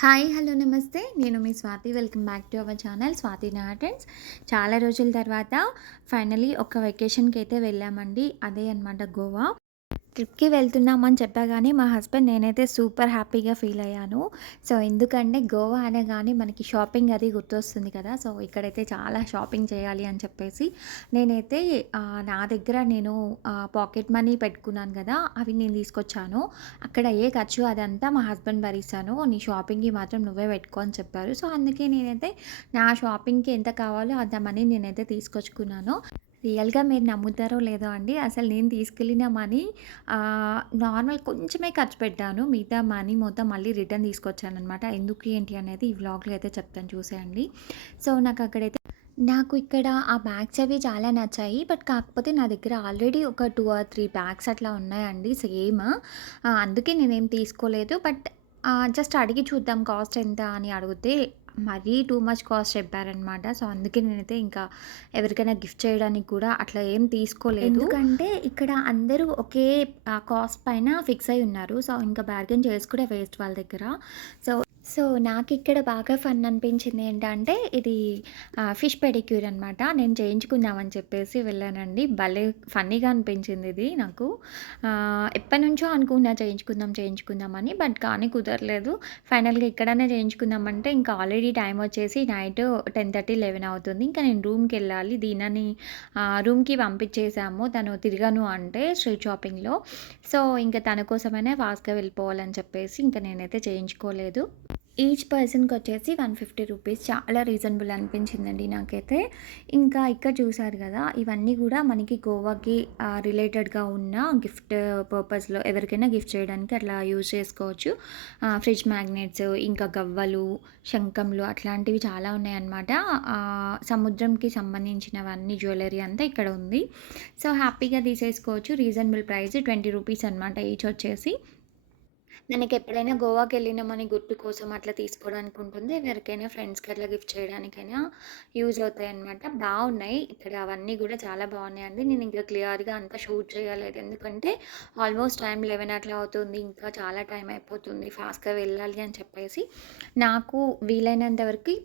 Hi hello namaste. నేను మీ Swathi. Welcome back to our channel Swathi నాటన్స్. చాలా రోజుల తర్వాత ఫైనలీ ఒక వెకేషన్కి అయితే వెళ్ళామండి. అదే అనమాట గోవా. ట్రిప్‌కి వెళ్తున్నామని చెప్పగానే మా హస్బెండ్ నేనైతే సూపర్ హ్యాపీగా ఫీల్ అయ్యాను. సో, ఎందుకంటే గోవా అనగానే మనకి షాపింగ్ అది గుర్తొస్తుంది కదా! సో, ఇక్కడైతే చాలా షాపింగ్ చేయాలి అని చెప్పేసి నేనైతే నా దగ్గర నేను పాకెట్ మనీ పెట్టుకున్నాను కదా! అవి నేను తీసుకొచ్చాను. అక్కడ ఏ ఖర్చు అదంతా మా హస్బెండ్ భరిస్తాను. నీ షాపింగ్‌కి మాత్రం నువ్వే పెట్టుకో అని చెప్పారు. సో, అందుకే నేనైతే నా షాపింగ్‌కి ఎంత కావాలో అంత మనీ నేనైతే తీసుకొచ్చుకున్నాను. రియల్‌గా మీరు నమ్ముతారో లేదో అండి. అసలు నేను తీసుకెళ్ళిన మనీ నార్మల్ కొంచెమే ఖర్చు పెట్టాను. మిగతా మనీ మొత్తం మళ్ళీ రిటర్న్ తీసుకొచ్చాననమాట. ఎందుకు ఏంటి అనేది ఈ వ్లాగ్‌లో అయితే చెప్తాను చూసేయండి. సో, నాకు అక్కడైతే నాకు ఇక్కడ ఆ బ్యాగ్స్ అవి చాలా నచ్చాయి. బట్ కాకపోతే నా దగ్గర ఆల్రెడీ ఒక టూ ఆర్ త్రీ బ్యాగ్స్ అట్లా ఉన్నాయండి సేమ్. అందుకే నేనేం తీసుకోలేదు. బట్ జస్ట్ అడిగి చూద్దాం కాస్ట్ ఎంత అని అడిగితే మరీ టూ మచ్ కాస్ట్ చెప్పారనమాట. సో, అందుకే నేనైతే ఇంకా ఎవరికైనా గిఫ్ట్ చేయడానికి కూడా అట్లా ఏం తీసుకోలేదు. ఎందుకంటే ఇక్కడ అందరూ ఒకే కాస్ట్ పైన ఫిక్స్ అయి ఉన్నారు. సో, ఇంకా బ్యార్గెన్ చేసి కూడా వేస్ట్ వాళ్ళ దగ్గర. సో సో, నాకు ఇక్కడ బాగా ఫన్ అనిపించింది ఏంటంటే, ఇది ఫిష్ పెడిక్యూర్ అనమాట. నేను చేయించుకుందామని చెప్పేసి వెళ్ళానండి. భలే ఫన్నీగా అనిపించింది ఇది నాకు. ఎప్పటి ఎప్పటినుంచో అనుకున్నా చేయించుకుందాం, చేయించుకుందామని. బట్ కానీ కుదరలేదు. ఫైనల్‌గా ఇక్కడనే చేయించుకుందామంటే ఇంకా ఆల్రెడీ టైం వచ్చేసి నైట్ 10:30, 11 అవుతుంది. ఇంకా నేను రూమ్‌కెళ్ళాలి. దీనని రూమ్‌కి పంపించేసాము. తను తిరగను అంటే స్ట్రీట్ షాపింగ్‌లో. సో, ఇంక తన కోసమైనా ఫాస్ట్‌గా వెళ్ళిపోవాలని చెప్పేసి ఇంకా నేనైతే చేయించుకోలేదు. ఈచ్ పర్సన్‌కొచ్చేసి 150 రూపీస్ చాలా రీజనబుల్ అనిపించిందండి నాకైతే. ఇంకా ఇక్కడ చూసారు కదా ఇవన్నీ కూడా మనకి గోవాకి రిలేటెడ్‌గా ఉన్న గిఫ్ట్ పర్పస్‌లో ఎవరికైనా గిఫ్ట్ చేయడానికి అట్లా యూజ్ చేసుకోవచ్చు. ఫ్రిడ్జ్ మ్యాగ్నెట్స్, ఇంకా గవ్వలు, శంఖంలు అట్లాంటివి చాలా ఉన్నాయన్నమాట. సముద్రంకి సంబంధించినవన్నీ జ్యువెలరీ అంతా ఇక్కడ ఉంది. సో, హ్యాపీగా తీసేసుకోవచ్చు. రీజనబుల్ ప్రైస్ 20 రూపీస్ అనమాట ఈచ్ వచ్చేసి. మనకి ఎప్పుడైనా గోవాకి వెళ్ళినామని గుర్తు కోసం అట్లా తీసుకోవడానికి ఉంటుంది. ఎవరికైనా ఫ్రెండ్స్‌కి అట్లా గిఫ్ట్ చేయడానికైనా యూజ్ అవుతాయి అనమాట బాగున్నాయి ఇక్కడ అవన్నీ కూడా చాలా బాగున్నాయండి నేను ఇంకా క్లియర్‌గా అంతా షూట్ చేయలేదు. ఎందుకంటే ఆల్మోస్ట్ టైం 11 అట్లా అవుతుంది. ఇంకా చాలా టైం అయిపోతుంది. ఫాస్ట్‌గా వెళ్ళాలి అని చెప్పేసి నాకు వీలైనంత వరకి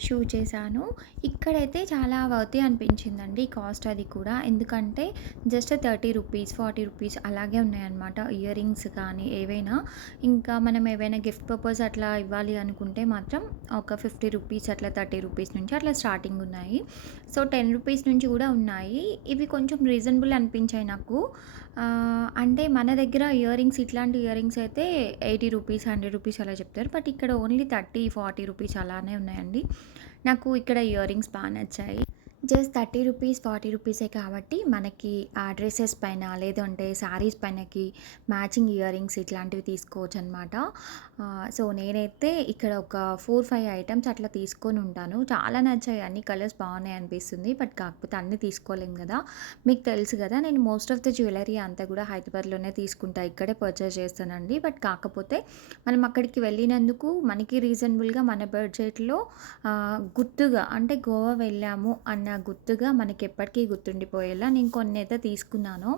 షూ చేశాను. ఇక్కడైతే చాలా వర్తీ అనిపించిందండి కాస్ట్ అది కూడా. ఎందుకంటే జస్ట్ 30 రూపీస్, 40 రూపీస్ అలాగే ఉన్నాయన్నమాట. ఇయర్ రింగ్స్ కానీ ఏవైనా. ఇంకా మనం ఏవైనా గిఫ్ట్ పర్పస్ అట్లా ఇవ్వాలి అనుకుంటే మాత్రం ఒక 50 రూపీస్ అట్లా 30 రూపీస్ నుంచి అట్లా స్టార్టింగ్ ఉన్నాయి. సో, 10 రూపీస్ నుంచి కూడా ఉన్నాయి. ఇవి కొంచెం రీజనబుల్ అనిపించాయి నాకు. అంటే మన దగ్గర ఇయర్ రింగ్స్ ఇట్లాంటి ఇయర్ రింగ్స్ అయితే 80 రూపీస్, 100 రూపీస్ అలా చెప్తారు. బట్ ఇక్కడ ఓన్లీ 30, 40 రూపీస్ అలానే ఉన్నాయండి. నాకు ఇక్కడ ఇయర్ రింగ్స్ బాగా నచ్చాయి. జస్ట్ 30 రూపీస్, 40 రూపీసే కాబట్టి మనకి ఆ డ్రెస్సెస్ పైన లేదంటే శారీస్ పైనకి మ్యాచింగ్ ఇయర్ రింగ్స్ ఇట్లాంటివి తీసుకోవచ్చు అనమాట సో, నేనైతే ఇక్కడ ఒక ఫోర్ ఫైవ్ ఐటమ్స్ అట్లా తీసుకొని ఉంటాను. చాలా నచ్చాయి. అన్ని కలర్స్ బాగున్నాయి అనిపిస్తుంది. బట్ కాకపోతే అన్నీ తీసుకోలేం కదా మీకు తెలుసు కదా నేను మోస్ట్ ఆఫ్ ద జ్యువెలరీ అంతా కూడా హైదరాబాద్‌లోనే తీసుకుంటా. ఇక్కడే పర్చేస్ చేస్తానండి. బట్ కాకపోతే మనం అక్కడికి వెళ్ళినందుకు మనకి రీజనబుల్‌గా మన బడ్జెట్‌లో గుర్తుగా అంటే గోవా వెళ్ళాము అన్న గుర్తుగా మనకి ఎప్పటికీ గుర్తుండిపోయేలా నేను కొన్ని అయితే తీసుకున్నాను.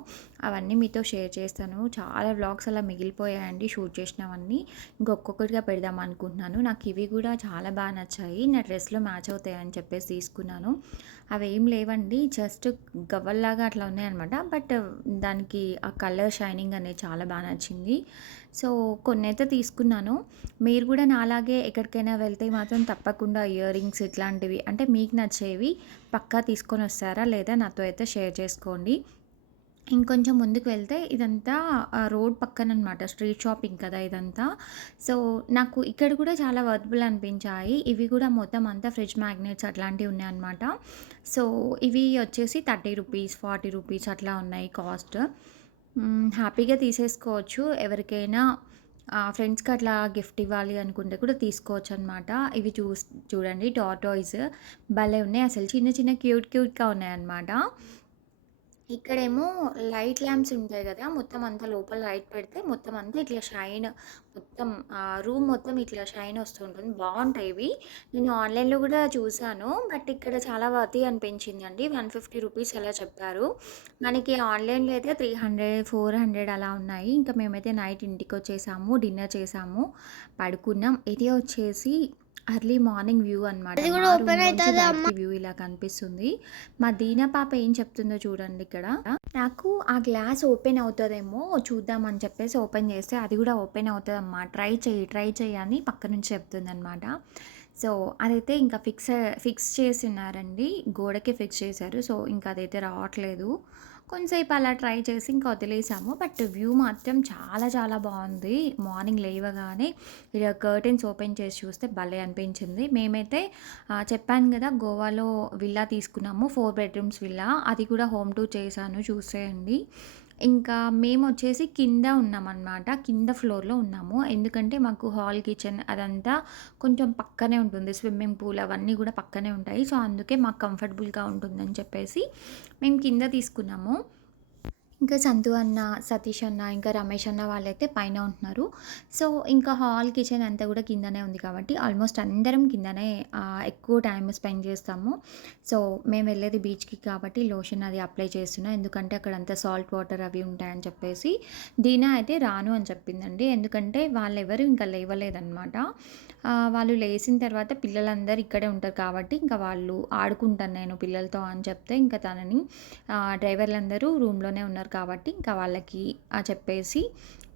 అవన్నీ మీతో షేర్ చేస్తాను. చాలా వ్లాగ్స్ అలా మిగిలిపోయాయండి షూట్ చేసినవన్నీ. ఇంకొక్కొక్కటిగా పెడదాం అనుకుంటున్నాను. నాకు ఇవి కూడా చాలా బాగా నచ్చాయి. నా డ్రెస్‌లో మ్యాచ్ అవుతాయని చెప్పేసి తీసుకున్నాను. అవేం లేవండి. జస్ట్ గవ్వల్లాగా అట్లా ఉన్నాయన్నమాట. బట్ దానికి ఆ కలర్ షైనింగ్ అనేది చాలా బాగా నచ్చింది. సో, కొన్ని అయితే తీసుకున్నాను. మీరు కూడా నాలాగే ఎక్కడికైనా వెళ్తే మాత్రం తప్పకుండా ఇయర్ రింగ్స్ ఇట్లాంటివి అంటే మీకు నచ్చేవి పక్కా తీసుకొని వస్తారా లేదా నాతో అయితే షేర్ చేసుకోండి. ఇంకొంచెం ముందుకు వెళ్తే ఇదంతా రోడ్ పక్కన అనమాట స్ట్రీట్ షాపింగ్ కదా ఇదంతా. సో, నాకు ఇక్కడ కూడా చాలా వర్తబుల్ అనిపించాయి. ఇవి కూడా మొత్తం అంతా ఫ్రిడ్జ్ మ్యాగ్నెట్స్ అట్లాంటివి ఉన్నాయన్నమాట. సో, ఇవి వచ్చేసి 30 రూపీస్, 40 రూపీస్ అట్లా ఉన్నాయి కాస్ట్. హ్యాపీగా తీసేసుకోవచ్చు. ఎవరికైనా ఫ్రెండ్స్‌కి అట్లా గిఫ్ట్ ఇవ్వాలి అనుకుంటే కూడా తీసుకోవచ్చు అనమాట ఇవి చూ చూడండి టాటాయిస్ భలే ఉన్నాయి. అసలు చిన్న చిన్న క్యూట్ క్యూట్‌గా ఉన్నాయన్నమాట. ఇక్కడేమో లైట్ ల్యాంప్స్ ఉంటాయి కదా మొత్తం అంతా లోపల లైట్ పెడితే మొత్తం అంతా ఇట్లా షైన్ మొత్తం రూమ్ మొత్తం ఇట్లా షైన్ వస్తూ ఉంటుంది. బాగుంటాయి ఇవి. నేను ఆన్‌లైన్‌లో కూడా చూశాను బట్ ఇక్కడ చాలా పది అనిపించింది అండి వన్ ఫిఫ్టీ రూపీస్ అలా చెప్పారు. మనకి ఆన్‌లైన్‌లో అయితే 300, 400 అలా ఉన్నాయి. ఇంకా మేమైతే నైట్ ఇంటికి వచ్చేసాము డిన్నర్ చేసాము. పడుకున్నాం. ఇది వచ్చేసి ఎర్లీ మార్నింగ్ వ్యూ అనమాట. అమ్మ? వ్యూ ఇలా కనిపిస్తుంది. మా దీనా పాప ఏం చెప్తుందో చూడండి ఇక్కడ. నాకు ఆ గ్లాస్ ఓపెన్ అవుతదేమో చూద్దాం అని చెప్పేసి ఓపెన్ చేస్తే అది కూడా ఓపెన్ అవుతదమ్మా. ట్రై చెయ్యి, ట్రై చెయ్యి అని పక్క నుంచి చెప్తుందనమాట. సో, అదైతే ఇంకా ఫిక్స్ ఫిక్స్ చేసున్నారండి. గోడకి ఫిక్స్ చేశారు. సో, ఇంకా అదైతే రావట్లేదు. కొంతసేపు అలా ట్రై చేసి ఇంకా వదిలేసాము. బట్ వ్యూ మాత్రం చాలా చాలా బాగుంది మార్నింగ్ లేవగానే ఇలా కర్టెన్స్ ఓపెన్ చేసి చూస్తే భలే అనిపించింది. మేమైతే చెప్పాను కదా గోవాలో విల్లా తీసుకున్నాము. Four bedrooms villa. అది కూడా హోమ్ టూర్ చేశాను చూసేయండి. ఇంకా మేము వచ్చేసి కింద ఉన్నామన్నమాట కింద ఫ్లోర్‌లో ఉన్నాము. ఎందుకంటే మాకు హాల్, కిచెన్ అదంతా కొంచెం పక్కనే ఉంటుంది. స్విమ్మింగ్ పూల్ అవన్నీ కూడా పక్కనే ఉంటాయి. సో, అందుకే మాకు కంఫర్టబుల్‌గా ఉంటుందని చెప్పేసి మేము కింద తీసుకున్నాము. ఇంకా సంతు అన్న, సతీష్ అన్న, ఇంకా రమేష్ అన్న వాళ్ళైతే పైన ఉంటున్నారు. సో, ఇంకా హాల్, కిచెన్ అంతా కూడా కిందనే ఉంది కాబట్టి ఆల్మోస్ట్ అందరం కిందనే ఎక్కువ టైం స్పెండ్ చేస్తాము. సో, మేము వెళ్ళేది బీచ్‌కి కాబట్టి లోషన్ అది అప్లై చేస్తున్నాం ఎందుకంటే అక్కడ అంతా సాల్ట్ వాటర్ అవి ఉంటాయని చెప్పేసి. దీనా అయితే రాను అని చెప్పిందండి. ఎందుకంటే వాళ్ళెవరు ఇంకా లేవలేదనమాట. వాళ్ళు లేచిన తర్వాత పిల్లలందరూ ఇక్కడే ఉంటారు కాబట్టి ఇంకా వాళ్ళు ఆడుకుంటాను నేను పిల్లలతో అని చెప్తే ఇంకా తనని డ్రైవర్లందరూ రూమ్‌లోనే ఉన్నారు కాబట్టి ఇంకా వాళ్ళకి చెప్పేసి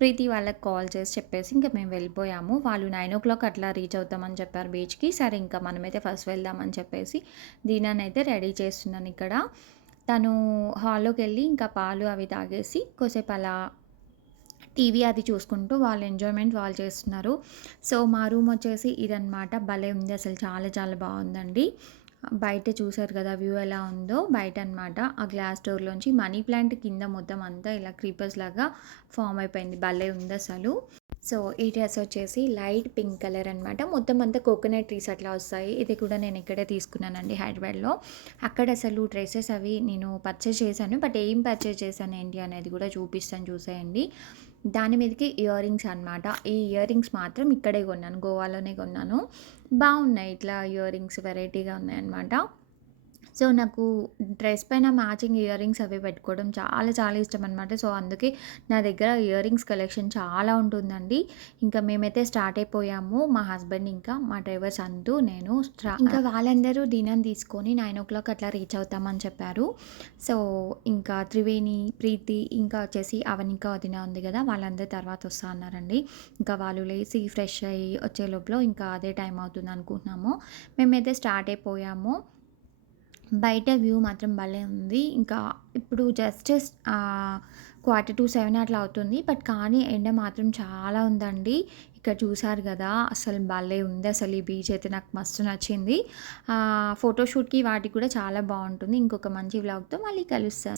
ప్రీతి వాళ్ళకి కాల్ చేసి చెప్పేసి ఇంకా మేము వెళ్ళిపోయాము. వాళ్ళు 9:00 అట్లా రీచ్ అవుతామని చెప్పారు బీచ్‌కి. సరే ఇంకా మనమైతే ఫస్ట్ వెళ్దామని చెప్పేసి దీనానైతే రెడీ చేస్తున్నాను ఇక్కడ. తను హాల్లోకి వెళ్ళి ఇంకా పాలు అవి తాగేసి కొద్దిసేపు అలా టీవీ అది చూసుకుంటూ వాళ్ళ ఎంజాయ్‌మెంట్ వాళ్ళు చేస్తున్నారు. సో, మా రూమ్ వచ్చేసి ఇదనమాట. భలే ఉంది అసలు చాలా చాలా బాగుందండి బయట చూసారు కదా! వ్యూ ఎలా ఉందో బయట అనమాట ఆ గ్లాస్ డోర్‌లోంచి మనీ ప్లాంట్ కింద మొత్తం అంతా ఇలా క్రీపర్స్ లాగా ఫామ్ అయిపోయింది. భలే ఉంది అసలు సో, ఈ డ్రెస్ వచ్చేసి లైట్ పింక్ కలర్ అనమాట. మొత్తం అంతా కోకోనట్ ట్రీస్ అట్లా వస్తాయి. ఇది కూడా నేను ఇక్కడే తీసుకున్నానండి హైదరాబాద్‌లో. అక్కడ అసలు డ్రెస్సెస్ అవి నేను పర్చేస్ చేశాను. బట్ ఏం పర్చేస్ చేశాను ఏంటి అనేది కూడా చూపిస్తాను చూసేయండి. దాని మీదకి ఇయర్ రింగ్స్ అనమాట. ఈ ఇయర్ రింగ్స్ మాత్రం ఇక్కడే కొన్నాను. గోవాలోనే కొన్నాను. బాగున్నాయి ఇట్లా ఇయర్ రింగ్స్ వెరైటీగా ఉన్నాయన్నమాట. సో, నాకు డ్రెస్ పైన మ్యాచింగ్ ఇయర్ రింగ్స్ అవి పెట్టుకోవడం చాలా చాలా ఇష్టం అనమాట సో, అందుకే నా దగ్గర ఇయర్ రింగ్స్ కలెక్షన్ చాలా ఉంటుందండి. ఇంకా మేమైతే స్టార్ట్ అయిపోయాము. మా హస్బెండ్ ఇంకా మా డ్రైవర్స్ సంతు, నేను ఇంకా వాళ్ళందరూ డిన్నర్ తీసుకొని 9:00 అట్లా రీచ్ అవుతామని చెప్పారు. సో, ఇంకా త్రివేణి, ప్రీతి ఇంకా వచ్చేసి అవనిక వదిన ఉంది కదా వాళ్ళందరూ తర్వాత వస్తా అన్నారండి. ఇంకా వాళ్ళు లేచి ఫ్రెష్ అయ్యి వచ్చే లోపల ఇంకా అదే టైం అవుతుంది అనుకుంటున్నాము. మేమైతే స్టార్ట్ అయిపోయాము. బయట వ్యూ మాత్రం భలే ఉంది. ఇంకా ఇప్పుడు జస్ట్ క్వార్టర్ టు సెవెన్ అట్లా అవుతుంది. బట్ కానీ ఎండ మాత్రం చాలా ఉందండి. ఇక్కడ చూసారు కదా అసలు భలే ఉంది అసలు ఈ బీచ్ అయితే నాకు మస్తు నచ్చింది. ఫోటోషూట్‌కి వాటికి కూడా చాలా బాగుంటుంది ఇంకొక మంచి వ్లాగ్‌తో మళ్ళీ కలుస్తాను